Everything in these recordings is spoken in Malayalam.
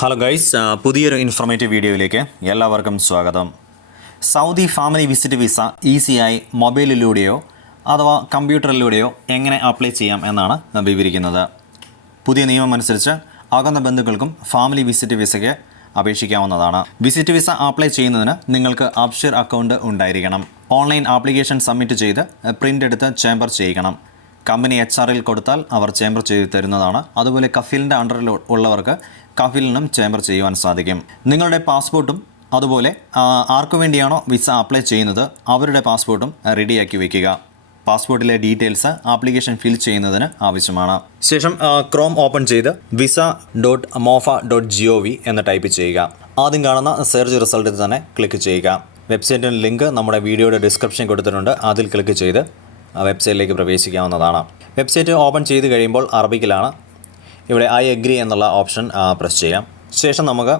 ഹലോ ഗൈസ്, പുതിയൊരു ഇൻഫോർമേറ്റീവ് വീഡിയോയിലേക്ക് എല്ലാവർക്കും സ്വാഗതം. സൗദി ഫാമിലി വിസിറ്റ് വിസ ഈസിയായി മൊബൈലിലൂടെയോ അഥവാ കമ്പ്യൂട്ടറിലൂടെയോ എങ്ങനെ അപ്ലൈ ചെയ്യാം എന്നാണ് വിവരിക്കുന്നത്. പുതിയ നിയമം അനുസരിച്ച് അകന്ന ബന്ധുക്കൾക്കും ഫാമിലി വിസിറ്റ് വിസയ്ക്ക് അപേക്ഷിക്കാവുന്നതാണ്. വിസിറ്റ് വിസ അപ്ലൈ ചെയ്യുന്നതിന് നിങ്ങൾക്ക് അബ്ഷർ അക്കൗണ്ട് ഉണ്ടായിരിക്കണം. ഓൺലൈൻ ആപ്ലിക്കേഷൻ സബ്മിറ്റ് ചെയ്ത് പ്രിൻ്റ് എടുത്ത് ചേംബർ ചെയ്യിക്കണം. കമ്പനി HR-ൽ കൊടുത്താൽ അവർ ചേംബർ ചെയ്ത് തരുന്നതാണ്. അതുപോലെ കഫീലിൻ്റെ അണ്ടറിൽ ഉള്ളവർക്ക് കഫീലിനും ചേംബർ ചെയ്യുവാൻ സാധിക്കും. നിങ്ങളുടെ പാസ്പോർട്ടും അതുപോലെ ആർക്കു വേണ്ടിയാണോ വിസ അപ്ലൈ ചെയ്യുന്നത് അവരുടെ പാസ്പോർട്ടും റെഡിയാക്കി വയ്ക്കുക. പാസ്പോർട്ടിലെ ഡീറ്റെയിൽസ് ആപ്ലിക്കേഷൻ ഫിൽ ചെയ്യുന്നതിന് ആവശ്യമാണ്. ശേഷം ക്രോം ഓപ്പൺ ചെയ്ത് visa.mofa.gov എന്ന് ടൈപ്പ് ചെയ്യുക. ആദ്യം കാണുന്ന സെർച്ച് റിസൾട്ടിൽ തന്നെ ക്ലിക്ക് ചെയ്യുക. വെബ്സൈറ്റിൻ്റെ ലിങ്ക് നമ്മുടെ വീഡിയോയുടെ ഡിസ്ക്രിപ്ഷൻ കൊടുത്തിട്ടുണ്ട്. അതിൽ ക്ലിക്ക് ചെയ്ത് വെബ്സൈറ്റിലേക്ക് പ്രവേശിക്കാവുന്നതാണ്. വെബ്സൈറ്റ് ഓപ്പൺ ചെയ്ത് കഴിയുമ്പോൾ അറബിക്കിലാണ്. ഇവിടെ ഐ അഗ്രി എന്നുള്ള ഓപ്ഷൻ പ്രസ് ചെയ്യാം. ശേഷം നമുക്ക്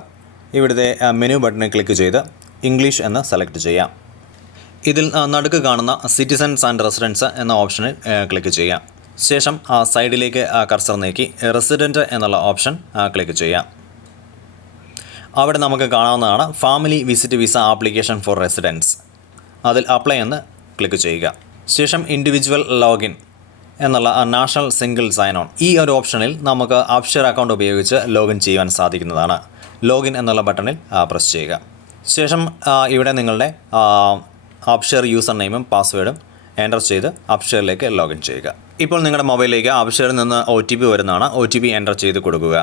ഇവിടുത്തെ മെനു ബട്ടണിൽ ക്ലിക്ക് ചെയ്ത് ഇംഗ്ലീഷ് എന്ന് സെലക്ട് ചെയ്യാം. ഇതിൽ നടുക്ക് കാണുന്ന സിറ്റിസൺസ് ആൻഡ് റെസിഡൻസ് എന്ന ഓപ്ഷനിൽ ക്ലിക്ക് ചെയ്യാം. ശേഷം സൈഡിലേക്ക് കർസർ നീക്കി റെസിഡൻറ്റ് എന്നുള്ള ഓപ്ഷൻ ക്ലിക്ക് ചെയ്യാം. അവിടെ നമുക്ക് കാണാവുന്നതാണ് family visit visa application for residence. അതിൽ അപ്ലൈ എന്ന് ക്ലിക്ക് ചെയ്യുക. ശേഷം ഇൻഡിവിജ്വൽ ലോഗിൻ എന്നുള്ള നാഷണൽ സിംഗിൾ സൈൻ ഓൺ ഈ ഒരു ഓപ്ഷനിൽ നമുക്ക് അബ്ഷർ അക്കൗണ്ട് ഉപയോഗിച്ച് ലോഗിൻ ചെയ്യുവാൻ സാധിക്കുന്നതാണ്. ലോഗിൻ എന്നുള്ള ബട്ടണിൽ പ്രസ് ചെയ്യുക. ശേഷം ഇവിടെ നിങ്ങളുടെ അബ്ഷർ യൂസർ നെയിമും പാസ്വേഡും എൻ്റർ ചെയ്ത് അബ്ഷറിലേക്ക് ലോഗിൻ ചെയ്യുക. ഇപ്പോൾ നിങ്ങളുടെ മൊബൈലിലേക്ക് അബ്ഷറിൽ നിന്ന് OTP വരുന്നതാണ്. OTP എൻ്റർ ചെയ്ത് കൊടുക്കുക.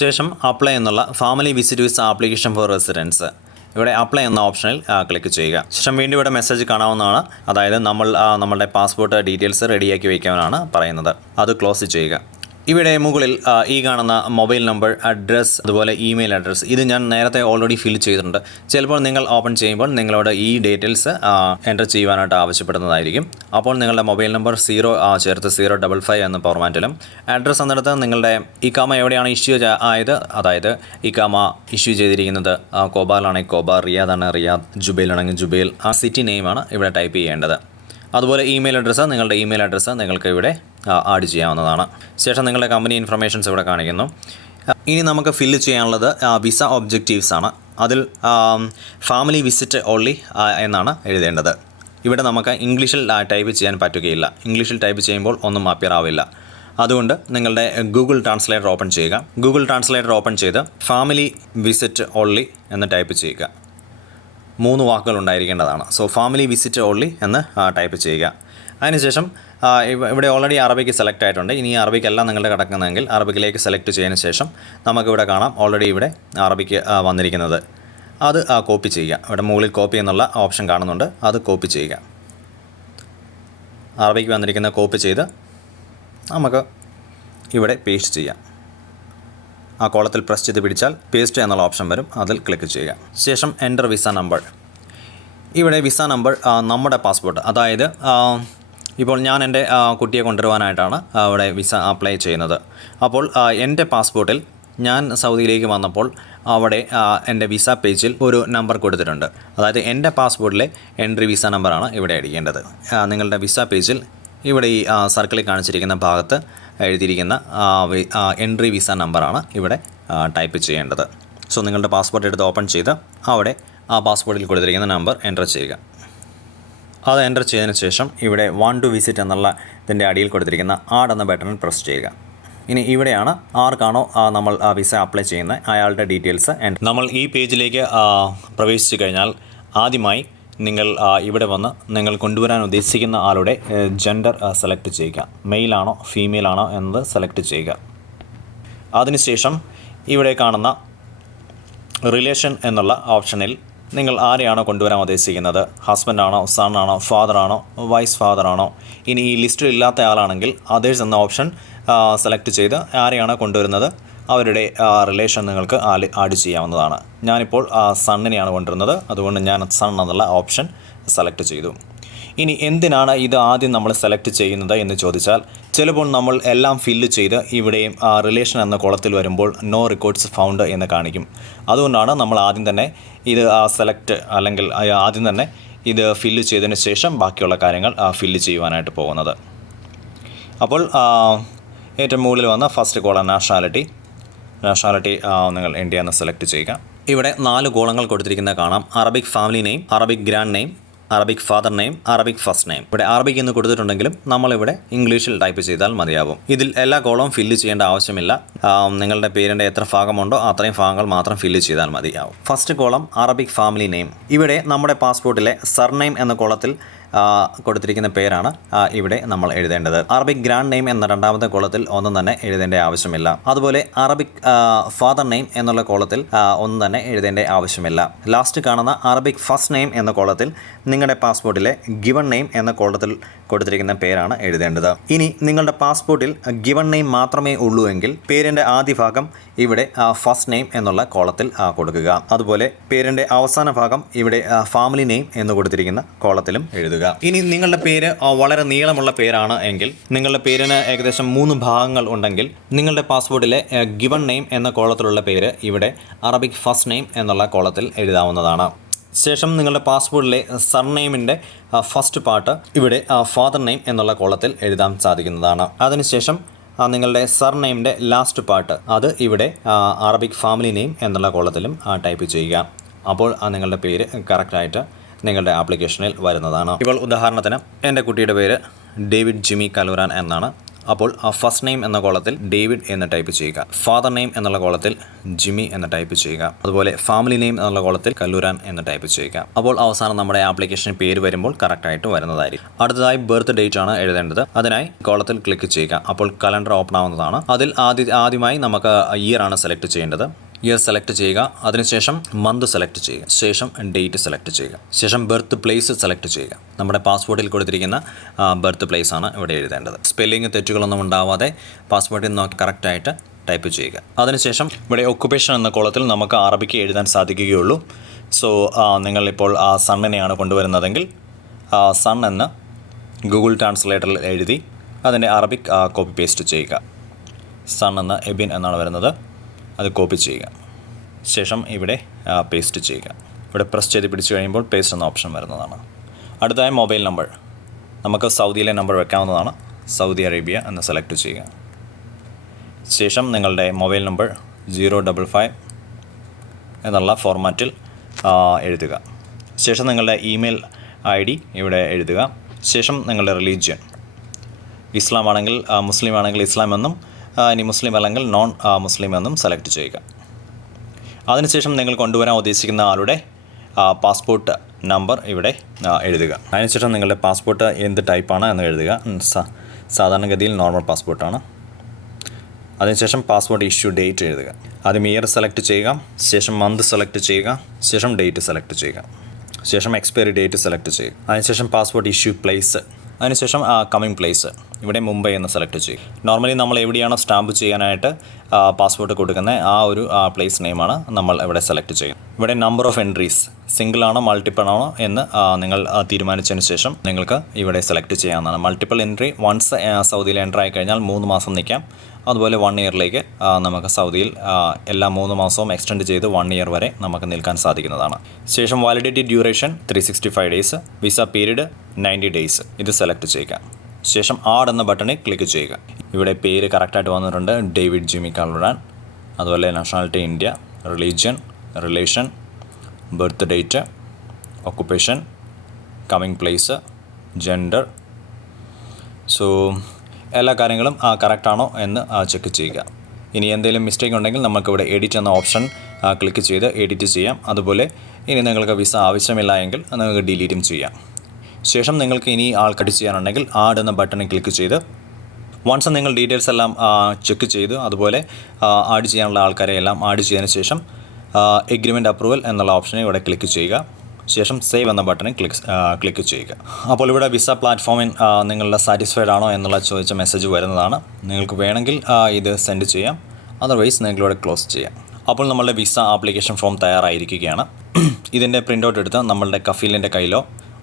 ശേഷം അപ്ലൈ എന്നുള്ള family visit visa application for residence ഇവിടെ അപ്ലൈ എന്ന ഓപ്ഷനിൽ ക്ലിക്ക് ചെയ്യുക. ശേഷം വീണ്ടും ഇവിടെ മെസ്സേജ് കാണാവുന്നതാണ്. അതായത് നമ്മളുടെ പാസ്പോർട്ട് ഡീറ്റെയിൽസ് റെഡിയാക്കി വയ്ക്കാനാണ് പറയുന്നത്. അത് ക്ലോസ് ചെയ്യുക. ഇവിടെ മുകളിൽ ഈ കാണുന്ന മൊബൈൽ നമ്പർ, അഡ്രസ്സ്, അതുപോലെ ഇമെയിൽ അഡ്രസ്സ് ഇത് ഞാൻ നേരത്തെ ഓൾറെഡി ഫിൽ ചെയ്തിട്ടുണ്ട്. ചിലപ്പോൾ നിങ്ങൾ ഓപ്പൺ ചെയ്യുമ്പോൾ നിങ്ങളോട് ഈ ഡീറ്റെയിൽസ് എൻ്റർ ചെയ്യുവാനായിട്ട് ആവശ്യപ്പെടുന്നതായിരിക്കും. അപ്പോൾ നിങ്ങളുടെ മൊബൈൽ നമ്പർ 0 ചേർത്ത് 055 എന്ന ഫോർമാറ്റിലും, അഡ്രസ്സ് എന്നിടത്ത് നിങ്ങളുടെ ഇക്കാമ എവിടെയാണ് ഇഷ്യൂ ആയത്, അതായത് ഇക്കാമ ഇഷ്യൂ ചെയ്തിരിക്കുന്നത് കോബാലാണെങ്കിൽ കോബാർ, റിയാദാണ് റിയാദ്, ജുബൈലാണെങ്കിൽ ജുബൈൽ, ആ സിറ്റി നെയിമാണ് ഇവിടെ ടൈപ്പ് ചെയ്യേണ്ടത്. അതുപോലെ ഇമെയിൽ അഡ്രസ്സ്, നിങ്ങളുടെ ഇമെയിൽ അഡ്രസ്സ് നിങ്ങൾക്ക് ഇവിടെ ആഡ് ചെയ്യാവുന്നതാണ്. ശേഷം നിങ്ങളുടെ കമ്പനി ഇൻഫർമേഷൻസ് ഇവിടെ കാണിക്കുന്നു. ഇനി നമുക്ക് ഫില്ല് ചെയ്യാനുള്ളത് വിസ ഒബ്ജക്റ്റീവ്സ് ആണ്. അതിൽ ഫാമിലി വിസിറ്റ് ഓൺലി എന്നാണ് എഴുതേണ്ടത്. ഇവിടെ നമുക്ക് ഇംഗ്ലീഷിൽ ടൈപ്പ് ചെയ്യാൻ പറ്റുകയില്ല. ഇംഗ്ലീഷിൽ ടൈപ്പ് ചെയ്യുമ്പോൾ ഒന്നും അപ്പിയർ ആവില്ല. അതുകൊണ്ട് നിങ്ങളുടെ ഗൂഗിൾ ട്രാൻസ്ലേറ്റർ ഓപ്പൺ ചെയ്യുക. ഗൂഗിൾ ട്രാൻസ്ലേറ്റർ ഓപ്പൺ ചെയ്ത് ഫാമിലി വിസിറ്റ് ഓൺലി എന്ന് ടൈപ്പ് ചെയ്യുക. 3 വാക്കുകൾ ഉണ്ടായിരിക്കേണ്ടതാണ്. സോ ഫാമിലി വിസിറ്റ് ഓൺലി എന്ന് ടൈപ്പ് ചെയ്യുക. അതിനുശേഷം ഇവിടെ ഓൾറെഡി അറബിക്ക് സെലക്ട് ആയിട്ടുണ്ട്. ഇനി അറബിക്കല്ല നിങ്ങളുടെ കിടക്കുന്നതെങ്കിൽ അറബിക്കിലേക്ക് സെലക്ട് ചെയ്തതിന് ശേഷം നമുക്കിവിടെ കാണാം ഓൾറെഡി ഇവിടെ അറബിക്ക് വന്നിരിക്കുന്നത്. അത് കോപ്പി ചെയ്യുക. ഇവിടെ മുകളിൽ കോപ്പി എന്നുള്ള ഓപ്ഷൻ കാണുന്നുണ്ട്. അത് കോപ്പി ചെയ്യുക. അറബിക്ക് വന്നിരിക്കുന്ന കോപ്പി ചെയ്ത് നമുക്ക് ഇവിടെ പേസ്റ്റ് ചെയ്യാം. ആ കോളത്തിൽ പ്രസ് ചെയ്ത് പിടിച്ചാൽ പേസ്റ്റ് എന്നുള്ള ഓപ്ഷൻ വരും. അതിൽ ക്ലിക്ക് ചെയ്യുക. ശേഷം എൻ്റർ വിസ നമ്പർ. ഇവിടെ വിസ നമ്പർ നമ്മുടെ പാസ്പോർട്ട്, അതായത് ഇപ്പോൾ ഞാൻ എൻ്റെ കുട്ടിയെ കൊണ്ടുവരുവാനായിട്ടാണ് അവിടെ വിസ അപ്ലൈ ചെയ്യുന്നത്. അപ്പോൾ എൻ്റെ പാസ്പോർട്ടിൽ ഞാൻ സൗദിയിലേക്ക് വന്നപ്പോൾ അവിടെ എൻ്റെ വിസ പേജിൽ ഒരു നമ്പർ കൊടുത്തിട്ടുണ്ട്. അതായത് എൻ്റെ പാസ്പോർട്ടിലെ എൻട്രി വിസ നമ്പറാണ് ഇവിടെ അടിക്കേണ്ടത്. നിങ്ങളുടെ വിസ പേജിൽ ഇവിടെ ഈ സർക്കിളിൽ കാണിച്ചിരിക്കുന്ന ഭാഗത്ത് എഴുതിയിരിക്കുന്ന എൻട്രി വിസ നമ്പറാണ് ഇവിടെ ടൈപ്പ് ചെയ്യേണ്ടത്. സോ നിങ്ങളുടെ പാസ്പോർട്ട് എടുത്ത് ഓപ്പൺ ചെയ്ത് അവിടെ ആ പാസ്പോർട്ടിൽ കൊടുത്തിരിക്കുന്ന നമ്പർ എൻ്റർ ചെയ്യുക. അത് എൻ്റർ ചെയ്തതിന് ശേഷം ഇവിടെ വാണ്ട് ടു വിസിറ്റ് എന്നുള്ള ഇതിൻ്റെ അടിയിൽ കൊടുത്തിരിക്കുന്ന ആഡ് എന്ന ബട്ടണിൽ പ്രസ് ചെയ്യുക. ഇനി ഇവിടെയാണ് ആർക്കാണോ നമ്മൾ വിസ അപ്ലൈ ചെയ്യുന്നത് അയാളുടെ ഡീറ്റെയിൽസ് നമ്മൾ ഈ പേജിലേക്ക് പ്രവേശിച്ചു കഴിഞ്ഞാൽ ആദ്യമായി നിങ്ങൾ ഇവിടെ വന്ന് നിങ്ങൾ കൊണ്ടുവരാൻ ഉദ്ദേശിക്കുന്ന ആളുടെ ജെൻഡർ സെലക്ട് ചെയ്യുക. മെയിലാണോ ഫീമെയിൽ ആണോ എന്നത് സെലക്ട് ചെയ്യുക. അതിനുശേഷം ഇവിടെ കാണുന്ന റിലേഷൻ എന്നുള്ള ഓപ്ഷനിൽ നിങ്ങൾ ആരെയാണോ കൊണ്ടുവരാൻ ഉദ്ദേശിക്കുന്നത്, ഹസ്ബൻഡാണോ, സണ്ണാണോ, ഫാദറാണോ, വൈസ് ഫാദറാണോ. ഇനി ഈ ലിസ്റ്റിൽ ഇല്ലാത്ത ആളാണെങ്കിൽ അതേഴ്സ് എന്ന ഓപ്ഷൻ സെലക്ട് ചെയ്ത് ആരെയാണോ കൊണ്ടുവരുന്നത് അവരുടെ റിലേഷൻ നിങ്ങൾക്ക് ആഡ് ചെയ്യാവുന്നതാണ്. ഞാനിപ്പോൾ സണ്ണിനെയാണ് കൊണ്ടുവരുന്നത്. അതുകൊണ്ട് ഞാൻ സൺ എന്നുള്ള ഓപ്ഷൻ സെലക്ട് ചെയ്തു. ഇനി എന്തിനാണ് ഇത് ആദ്യം നമ്മൾ സെലക്ട് ചെയ്യുന്നത് എന്ന് ചോദിച്ചാൽ, ചിലപ്പോൾ നമ്മൾ എല്ലാം ഫില്ല് ചെയ്ത് ഇവിടെയും റിലേഷൻ എന്ന കോളത്തിൽ വരുമ്പോൾ നോ റെക്കോർഡ്സ് ഫൗണ്ട് എന്ന് കാണിക്കും. അതുകൊണ്ടാണ് നമ്മൾ ആദ്യം തന്നെ ഇത് സെലക്ട് അല്ലെങ്കിൽ ആദ്യം തന്നെ ഇത് ഫില്ല് ചെയ്തതിന് ശേഷം ബാക്കിയുള്ള കാര്യങ്ങൾ ഫില്ല് ചെയ്യുവാനായിട്ട് പോകുന്നത്. അപ്പോൾ ഏറ്റവും മുകളിൽ വന്ന ഫസ്റ്റ് കോളം നാഷണാലിറ്റി നിങ്ങൾ ഇന്ത്യ എന്ന് സെലക്ട് ചെയ്യുക. ഇവിടെ 4 കോളങ്ങൾ കൊടുത്തിരിക്കുന്നത് കാണാം. Arabic family name, Arabic grand name, Arabic father name, Arabic first name. ഇവിടെ അറബിക് എന്ന് കൊടുത്തിട്ടുണ്ടെങ്കിലും നമ്മളിവിടെ ഇംഗ്ലീഷിൽ ടൈപ്പ് ചെയ്താൽ മതിയാവും. ഇതിൽ എല്ലാ കോളവും ഫില്ല് ചെയ്യേണ്ട ആവശ്യമില്ല. നിങ്ങളുടെ പേരിൻ്റെ എത്ര ഭാഗമുണ്ടോ അത്രയും ഭാഗങ്ങൾ മാത്രം ഫില്ല് ചെയ്താൽ മതിയാവും. First column Arabic family name. ഇവിടെ നമ്മുടെ പാസ്പോർട്ടിലെ സർനെയിം എന്ന കോളത്തിൽ കൊടുത്തിരിക്കുന്ന പേരാണ് ഇവിടെ നമ്മൾ എഴുതേണ്ടത്. അറബിക് ഗ്രാൻഡ് നെയിം എന്ന രണ്ടാമത്തെ കോളത്തിൽ ഒന്നും തന്നെ എഴുതേണ്ട ആവശ്യമില്ല. അതുപോലെ അറബിക് ഫാദർ നെയിം എന്നുള്ള കോളത്തിൽ ഒന്നും തന്നെ എഴുതേണ്ട ആവശ്യമില്ല. ലാസ്റ്റ് കാണുന്ന അറബിക് ഫസ്റ്റ് നെയിം എന്ന കോളത്തിൽ നിങ്ങളുടെ പാസ്പോർട്ടിലെ ഗിവൺ നെയിം എന്ന കോളത്തിൽ കൊടുത്തിരിക്കുന്ന പേരാണ് എഴുതേണ്ടത്. ഇനി നിങ്ങളുടെ പാസ്പോർട്ടിൽ ഗിവൺ നെയിം മാത്രമേ ഉള്ളൂ എങ്കിൽ പേരിൻ്റെ ആദ്യ ഭാഗം ഇവിടെ ഫസ്റ്റ് നെയിം എന്നുള്ള കോളത്തിൽ കൊടുക്കുക. അതുപോലെ പേരിൻ്റെ അവസാന ഭാഗം ഇവിടെ ഫാമിലി നെയിം എന്ന് കൊടുത്തിരിക്കുന്ന കോളത്തിലും എഴുതുക. ഇനി നിങ്ങളുടെ പേര് വളരെ നീളമുള്ള പേരാണ് എങ്കിൽ, നിങ്ങളുടെ പേരിന് ഏകദേശം 3 ഭാഗങ്ങൾ ഉണ്ടെങ്കിൽ നിങ്ങളുടെ പാസ്പോർട്ടിലെ ഗിവൺ നെയിം എന്ന കോളത്തിലുള്ള പേര് ഇവിടെ അറബിക് ഫസ്റ്റ് നെയിം എന്നുള്ള കോളത്തിൽ എഴുതാവുന്നതാണ്. ശേഷം നിങ്ങളുടെ പാസ്പോർട്ടിലെ സർനെയിമിൻ്റെ ഫസ്റ്റ് പാർട്ട് ഇവിടെ ഫാദർ നെയിം എന്നുള്ള കോളത്തിൽ എഴുതാൻ സാധിക്കുന്നതാണ്. അതിനുശേഷം നിങ്ങളുടെ സർനെയിമിൻ്റെ ലാസ്റ്റ് പാർട്ട് അത് ഇവിടെ അറബിക് ഫാമിലി നെയിം എന്നുള്ള കോളത്തിലും ടൈപ്പ് ചെയ്യുക. അപ്പോൾ നിങ്ങളുടെ പേര് കറക്റ്റായിട്ട് നിങ്ങളുടെ ആപ്ലിക്കേഷനിൽ വരുന്നതാണ്. ഇപ്പോൾ ഉദാഹരണത്തിന് എൻ്റെ കുട്ടിയുടെ പേര് ഡേവിഡ് ജിമ്മി കലൂരാൻ എന്നാണ്. അപ്പോൾ ഫസ്റ്റ് നെയിം എന്ന കോളത്തിൽ ഡേവിഡ് എന്ന് ടൈപ്പ് ചെയ്യുക. ഫാദർ നെയിം എന്നുള്ള കോളത്തിൽ ജിമ്മി എന്ന് ടൈപ്പ് ചെയ്യുക. അതുപോലെ ഫാമിലി നെയിം എന്നുള്ള കോളത്തിൽ കല്ലൂരാൻ എന്ന് ടൈപ്പ് ചെയ്യുക. അപ്പോൾ അവസാനം നമ്മുടെ ആപ്ലിക്കേഷൻ പേര് വരുമ്പോൾ കറക്റ്റായിട്ട് വരുന്നതായിരിക്കും. അടുത്തതായി ബർത്ത് ഡേറ്റ് ആണ് എഴുതേണ്ടത്. അതിനായി കോളത്തിൽ ക്ലിക്ക് ചെയ്യുക. അപ്പോൾ കലണ്ടർ ഓപ്പൺ ആവുന്നതാണ്. അതിൽ ആദ്യമായി നമുക്ക് ഇയർ ആണ് സെലക്ട് ചെയ്യേണ്ടത്. ഇയർ സെലക്ട് ചെയ്യുക. അതിനുശേഷം മന്ത് സെലക്ട് ചെയ്യുക. ശേഷം ഡേറ്റ് സെലക്ട് ചെയ്യുക. ശേഷം ബർത്ത് പ്ലേസ് സെലക്ട് ചെയ്യുക. നമ്മുടെ പാസ്പോർട്ടിൽ കൊടുത്തിരിക്കുന്ന ബർത്ത് പ്ലേസ് ആണ് ഇവിടെ എഴുതേണ്ടത്. സ്പെല്ലിംഗ് തെറ്റുകളൊന്നും ഉണ്ടാവാതെ പാസ്പോർട്ടിൽ നോക്കി കറക്റ്റായിട്ട് ടൈപ്പ് ചെയ്യുക. അതിനുശേഷം ഇവിടെ ഒക്കുപേഷൻ എന്ന കോളത്തിൽ നമുക്ക് അറബിക്ക് എഴുതാൻ സാധിക്കുകയുള്ളൂ. സോ നിങ്ങളിപ്പോൾ സണ്ണിനെയാണ് കൊണ്ടുവരുന്നതെങ്കിൽ സൺ എന്ന് ഗൂഗിൾ ട്രാൻസ്ലേറ്ററിൽ എഴുതി അതിൻ്റെ അറബിക് കോപ്പി പേസ്റ്റ് ചെയ്യുക. സൺ എന്ന എബിൻ എന്നാണ് വരുന്നത്, അത് കോപ്പി ചെയ്യുക. ശേഷം ഇവിടെ പേസ്റ്റ് ചെയ്യുക. ഇവിടെ പ്രസ് ചെയ്ത് പിടിച്ച് കഴിയുമ്പോൾ പേസ്റ്റ് എന്ന ഓപ്ഷൻ വരുന്നതാണ്. അടുത്തതായി മൊബൈൽ നമ്പർ. നമുക്ക് സൗദിയിലെ നമ്പർ വെക്കാവുന്നതാണ്. സൗദി അറേബ്യ എന്ന് സെലക്ട് ചെയ്യുക. ശേഷം നിങ്ങളുടെ മൊബൈൽ നമ്പർ 055 എന്നുള്ള ഫോർമാറ്റിൽ എഴുതുക. ശേഷം നിങ്ങളുടെ ഇമെയിൽ ID ഇവിടെ എഴുതുക. ശേഷം നിങ്ങളുടെ റിലീജിയൻ, ഇസ്ലാം ആണെങ്കിൽ മുസ്ലിം ആണെങ്കിൽ ഇസ്ലാം എന്നും, ഇനി മുസ്ലിം അല്ലെങ്കിൽ നോൺ മുസ്ലിം എന്നും സെലക്ട് ചെയ്യുക. അതിനുശേഷം നിങ്ങൾ കൊണ്ടുവരാൻ ഉദ്ദേശിക്കുന്ന ആളുടെ പാസ്പോർട്ട് നമ്പർ ഇവിടെ എഴുതുക. അതിനുശേഷം നിങ്ങളുടെ പാസ്പോർട്ട് എന്ത് ടൈപ്പാണ് എന്ന് എഴുതുക. സാധാരണഗതിയിൽ നോർമൽ പാസ്പോർട്ടാണ്. അതിനുശേഷം പാസ്പോർട്ട് ഇഷ്യൂ ഡേറ്റ് എഴുതുക. ആദ്യം ഇയർ സെലക്ട് ചെയ്യുക. ശേഷം മന്ത് സെലക്ട് ചെയ്യുക. ശേഷം ഡേറ്റ് സെലക്ട് ചെയ്യുക. ശേഷം എക്സ്പയറി ഡേറ്റ് സെലക്ട് ചെയ്യുക. അതിനുശേഷം പാസ്പോർട്ട് ഇഷ്യൂ പ്ലേസ്. അതിനുശേഷം കമ്മിങ് പ്ലേസ് ഇവിടെ മുംബൈ എന്ന് സെലക്ട് ചെയ്യും. നോർമലി നമ്മൾ എവിടെയാണോ സ്റ്റാമ്പ് ചെയ്യാനായിട്ട് പാസ്പോർട്ട് കൊടുക്കുന്നത് ആ ഒരു പ്ലേസ് നെയിമാണ് നമ്മൾ ഇവിടെ സെലക്ട് ചെയ്യും. ഇവിടെ നമ്പർ ഓഫ് എൻട്രീസ് സിംഗിൾ ആണോ മൾട്ടിപ്പിൾ ആണോ എന്ന് നിങ്ങൾ തീരുമാനിച്ചതിന് ശേഷം നിങ്ങൾക്ക് ഇവിടെ സെലക്ട് ചെയ്യാവുന്നതാണ്. മൾട്ടിപ്പിൾ എൻട്രി വൺസ് സൗദിയിൽ എൻ്റർ ആയി കഴിഞ്ഞാൽ 3 മാസം നിൽക്കാം. അതുപോലെ 1 ഇയറിലേക്ക് നമുക്ക് സൗദിയിൽ എല്ലാ 3 മാസവും എക്സ്റ്റെൻഡ് ചെയ്ത് 1 ഇയർ വരെ നമുക്ക് നിൽക്കാൻ സാധിക്കുന്നതാണ്. ശേഷം validity duration 365 days, visa period 90 days ഇത് സെലക്ട് ചെയ്യുക. ശേഷം ആഡ് എന്ന ബട്ടണിൽ ക്ലിക്ക് ചെയ്യുക. ഇവിടെ പേര് കറക്റ്റായിട്ട് വന്നിട്ടുണ്ട്, ഡേവിഡ് ജിമ്മി കലൂരാൻ. അതുപോലെ nationality India, religion, relation, birth date, occupation, coming place, gender. So എല്ലാ കാര്യങ്ങളും കറക്റ്റാണോ എന്ന് ചെക്ക് ചെയ്യുക. ഇനി എന്തെങ്കിലും മിസ്റ്റേക്ക് ഉണ്ടെങ്കിൽ നമുക്കിവിടെ എഡിറ്റ് എന്ന ഓപ്ഷൻ ക്ലിക്ക് ചെയ്ത് എഡിറ്റ് ചെയ്യാം. അതുപോലെ ഇനി നിങ്ങൾക്ക് വിസ ആവശ്യമില്ല എങ്കിൽ നിങ്ങൾക്ക് ഡിലീറ്റും ചെയ്യാം. ശേഷം നിങ്ങൾക്ക് ഇനി ആൾക്കടി ചെയ്യാനുണ്ടെങ്കിൽ ആഡ് എന്ന ബട്ടണിൽ ക്ലിക്ക് ചെയ്ത് വൺസ് നിങ്ങൾ ഡീറ്റെയിൽസ് എല്ലാം ചെക്ക് ചെയ്ത് അതുപോലെ ആഡ് ചെയ്യാനുള്ള ആൾക്കാരെ എല്ലാം ആഡ് ചെയ്തതിന് ശേഷം എഗ്രിമെൻറ്റ് അപ്രൂവൽ എന്നുള്ള ഓപ്ഷനെ ഇവിടെ ക്ലിക്ക് ചെയ്യുക. ശേഷം സേവ് എന്ന ബട്ടണിൽ ക്ലിക്ക് ചെയ്യുക. അപ്പോൾ ഇവിടെ വിസ പ്ലാറ്റ്ഫോമിൽ നിങ്ങളുടെ സാറ്റിസ്ഫൈഡ് ആണോ എന്നുള്ള ചോദിച്ച മെസ്സേജ് വരുന്നതാണ്. നിങ്ങൾക്ക് വേണമെങ്കിൽ ഇത് സെൻഡ് ചെയ്യാം, അതർവൈസ് നിങ്ങളിവിടെ ക്ലോസ് ചെയ്യാം. അപ്പോൾ നമ്മളുടെ വിസ ആപ്ലിക്കേഷൻ ഫോം തയ്യാറായിരിക്കുകയാണ്. ഇതിൻ്റെ പ്രിൻ്റ് ഔട്ട് എടുത്ത് നമ്മളുടെ കഫീലിൻ്റെ കയ്യിലോ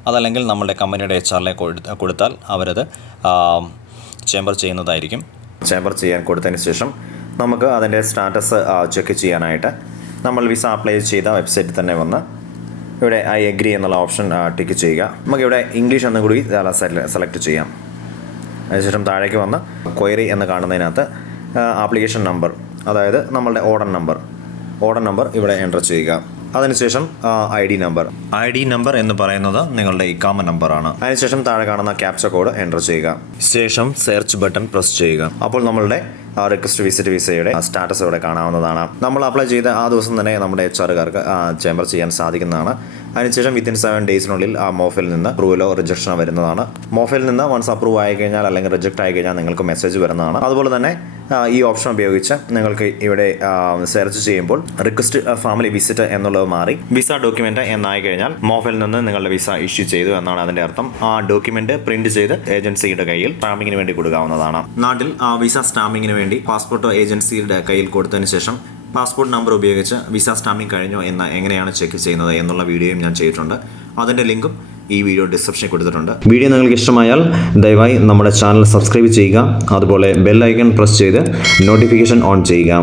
അതല്ലെങ്കിൽ നമ്മളുടെ കമ്പനിയുടെ HR കൊടുത്താൽ അവരത് ചേംബർ ചെയ്യുന്നതായിരിക്കും. ചേംബർ ചെയ്യാൻ കൊടുത്തതിന് ശേഷം നമുക്ക് അതിൻ്റെ സ്റ്റാറ്റസ് ചെക്ക് ചെയ്യാനായിട്ട് നമ്മൾ വിസ അപ്ലൈ ചെയ്ത വെബ്സൈറ്റിൽ തന്നെ വന്ന് ഇവിടെ ഐ എഗ്രി എന്നുള്ള ഓപ്ഷൻ ടിക്ക് ചെയ്യുക. നമുക്കിവിടെ ഇംഗ്ലീഷ് എന്ന് കൂടി സെലക്ട് ചെയ്യാം. അതിനുശേഷം താഴേക്ക് വന്ന് ക്വയറി എന്ന് കാണുന്നതിനകത്ത് ആപ്ലിക്കേഷൻ നമ്പർ അതായത് നമ്മളുടെ ഓർഡർ നമ്പർ ഇവിടെ എൻ്റർ ചെയ്യുക. അതിനുശേഷം ഐ ഡി നമ്പർ എന്ന് പറയുന്നത് നിങ്ങളുടെ ഇക്കാമ നമ്പറാണ്. അതിനുശേഷം താഴെ കാണുന്ന ക്യാപ്ച കോഡ് എൻ്റർ ചെയ്യുക. ശേഷം സെർച്ച് ബട്ടൺ പ്രസ് ചെയ്യുക. അപ്പോൾ നമ്മളുടെ റിക്വസ്റ്റ് വിസിറ്റ് വിസയുടെ സ്റ്റാറ്റസ് ഇവിടെ കാണാവുന്നതാണ്. നമ്മൾ അപ്ലൈ ചെയ്ത ആ ദിവസം തന്നെ നമ്മുടെ HR-കാർക്ക് ചേംബർ ചെയ്യാൻ സാധിക്കുന്നതാണ്. അതിനുശേഷം വിത്തിൻ 7 ഡേയ്സിനുള്ളിൽ ആ മോഫിൽ നിന്ന് അപ്രൂവലോ റിജക്ഷനോ വരുന്നതാണ്. മോഫിൽ നിന്ന് വൺസ് അപ്രൂവ് ആയി കഴിഞ്ഞാൽ അല്ലെങ്കിൽ റിജക്റ്റ് ആയി കഴിഞ്ഞാൽ നിങ്ങൾക്ക് മെസ്സേജ് വരുന്നതാണ്. അതുപോലെ തന്നെ ഈ ഓപ്ഷൻ ഉപയോഗിച്ച് നിങ്ങൾക്ക് ഇവിടെ സെർച്ച് ചെയ്യുമ്പോൾ റിക്വസ്റ്റ് ഫാമിലി വിസിറ്റ് എന്നുള്ളത് മാറി വിസ ഡോക്യുമെന്റ് എന്നായി കഴിഞ്ഞാൽ മോഫിൽ നിന്ന് നിങ്ങളുടെ വിസ ഇഷ്യൂ ചെയ്തു എന്നാണ് അതിന്റെ അർത്ഥം. ആ ഡോക്യുമെന്റ് പ്രിന്റ് ചെയ്ത് ഏജൻസിയുടെ കയ്യിൽ സ്റ്റാമ്പിങ്ങിന് വേണ്ടി കൊടുക്കാവുന്നതാണ്. നാട്ടിൽ വിസ സ്റ്റാമ്പിങ്ങിന് വേണ്ടി പാസ്പോർട്ട് ഏജൻസിയുടെ കയ്യിൽ കൊടുത്തതിന് ശേഷം പാസ്പോർട്ട് നമ്പർ ഉപയോഗിച്ച് വിസ സ്റ്റാമ്പിംഗ് കഴിഞ്ഞോ എന്ന് എങ്ങനെയാണ് ചെക്ക് ചെയ്യുന്നത് എന്നുള്ള വീഡിയോയും ഞാൻ ചെയ്തിട്ടുണ്ട്. അതിൻ്റെ ലിങ്കും ഈ വീഡിയോ ഡിസ്ക്രിപ്ഷനിൽ കൊടുത്തിട്ടുണ്ട്. വീഡിയോ നിങ്ങൾക്ക് ഇഷ്ടമായാൽ ദയവായി നമ്മുടെ ചാനൽ സബ്സ്ക്രൈബ് ചെയ്യുക. അതുപോലെ ബെൽ ഐക്കൺ പ്രസ് ചെയ്ത് നോട്ടിഫിക്കേഷൻ ഓൺ ചെയ്യുക.